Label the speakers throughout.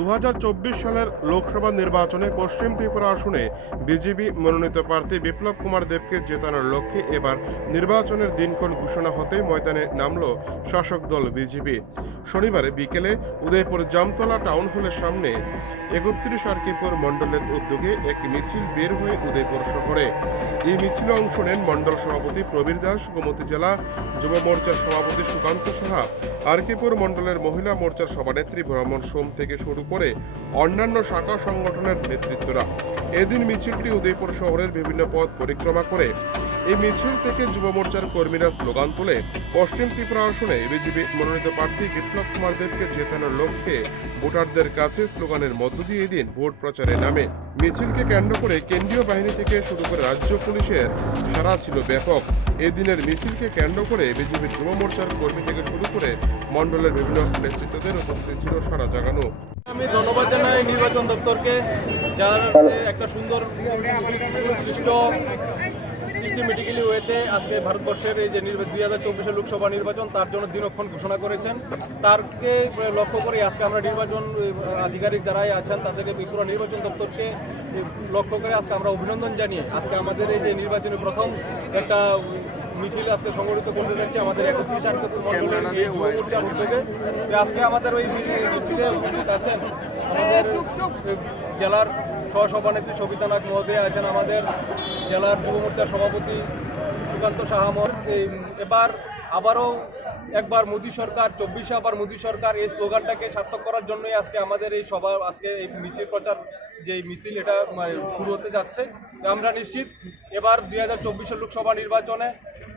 Speaker 1: দু হাজার চব্বিশ সালের লোকসভা নির্বাচনে পশ্চিম ত্রিপুরা আসনে বিজেপি মনোনীত প্রার্থী বিপ্লব কুমার দেবকে জেতানোর লক্ষ্যে এবার নির্বাচনের দিনক্ষণ ঘোষণা হতে ময়দানে নামল শাসক দল বিজেপি। শনিবারে বিকেলে উদয়পুর জামতলা টাউন হলের সামনে একত্রিশ আরকিপুর মণ্ডলের উদ্যোগে এক মিছিল বের হয়ে উদয়পুর শহরে। এই মিছিলে অংশ নেন মণ্ডল সভাপতি প্রবীর দাস, গোমতী জেলা যুব মোর্চার সভাপতি সুকান্ত সাহা, আরকিপুর মণ্ডলের মহিলা মোর্চার সভানেত্রী ভ্রমণ সোম থেকে শুরু করে অন্যান্য শাখা সংগঠনের নেতৃত্বরা। এদিন মিছিলটি উদয়পুর শহরের বিভিন্ন পথ পরিক্রমা করে। এই মিছিল থেকে যুব মোর্চার কর্মীরা স্লোগান তুলে। পশ্চিম ত্রিপুরা আসনে বিজেপি মনোনীত প্রার্থী বিপ্লব কুমার দেবকে জেতানোর লক্ষ্যে ভোটারদের কাছে স্লোগানের মধ্য দিয়ে এদিন ভোট প্রচারে নামে। মিছিলকে কেন্দ্র করে কেন্দ্রীয় বাহিনী থেকে শুরু করে রাজ্য পুলিশের সারা ছিল ব্যাপক। এই দিনের মিছিলকে কেন্দ্র করে বিজেপির যুব মোর্চার কর্মী থেকে শুরু করে মণ্ডলের বিভিন্ন নেতৃত্বদের উপস্থিত ছিল সারা জাগানো।
Speaker 2: আমি ধন্যবাদ জানাই নির্বাচন দপ্তরকে, যার একটা সুন্দর সৃষ্ট সিস্টেমেটিক্যালি ওয়েতে আজকে ভারতবর্ষের এই যে দুই হাজার চব্বিশের লোকসভা নির্বাচন, তার জন্য দিনক্ষণ ঘোষণা করেছেন। তারকে লক্ষ্য করে আজকে আমরা নির্বাচন, আধিকারিক যারাই আছেন, তাদেরকে এই পুরো নির্বাচন দপ্তরকে লক্ষ্য করে আজকে আমরা অভিনন্দন জানিয়ে, আজকে আমাদের এই যে নির্বাচনের প্রথম একটা মিছিল আজকে সংগঠিত করতে যাচ্ছে আমাদের একত্রিশ আটকাপুর মন্ডলের এই যুব মোর্চার উদ্যোগে আজকে আমাদের ওই মিছিল- মিছিলে উপস্থিত আছেন। আমাদের জেলার সহসভানেত্রী সবিতা নাগ মহোদয় আছেন আমাদের জেলার যুব মোর্চার সভাপতি সুকান্ত সাহামর এবার আবারও একবার মোদী সরকার চব্বিশে আবার মোদী সরকার এই স্লোগানটাকে সার্থক করার জন্যই আজকে আমাদের এই সভা আজকে এই মিছিল প্রচার যে মিছিল এটা মানে শুরু হতে যাচ্ছে। আমরা নিশ্চিত এবার দুই হাজার চব্বিশের লোকসভা নির্বাচনে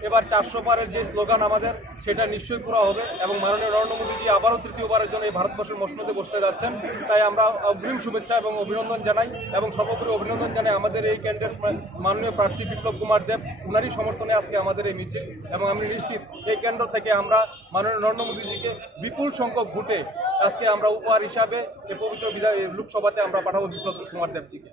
Speaker 2: এবার চারশো পারের যে স্লোগান আমাদের, সেটা নিশ্চয়ই পুরো হবে এবং মাননীয় নরেন্দ্র মোদীজি আবারও তৃতীয়বারের জন্য এই ভারতবর্ষের মসনদে বসতে যাচ্ছেন। তাই আমরা অগ্রিম শুভেচ্ছা এবং অভিনন্দন জানাই এবং সর্বোপরি অভিনন্দন জানাই আমাদের এই কেন্দ্রের মাননীয় প্রার্থী বিপ্লব কুমার দেব। উনারই সমর্থনে আজকে আমাদের এই মিছিল এবং আমি নিশ্চিত এই কেন্দ্র থেকে আমরা মাননীয় নরেন্দ্র মোদীজিকে বিপুল সংখ্যক ভোটে আজকে আমরা উপহার হিসাবে এ পবিত্র বিধায় লোকসভাতে আমরা পাঠাবো বিপ্লব কুমার দেবজিকে।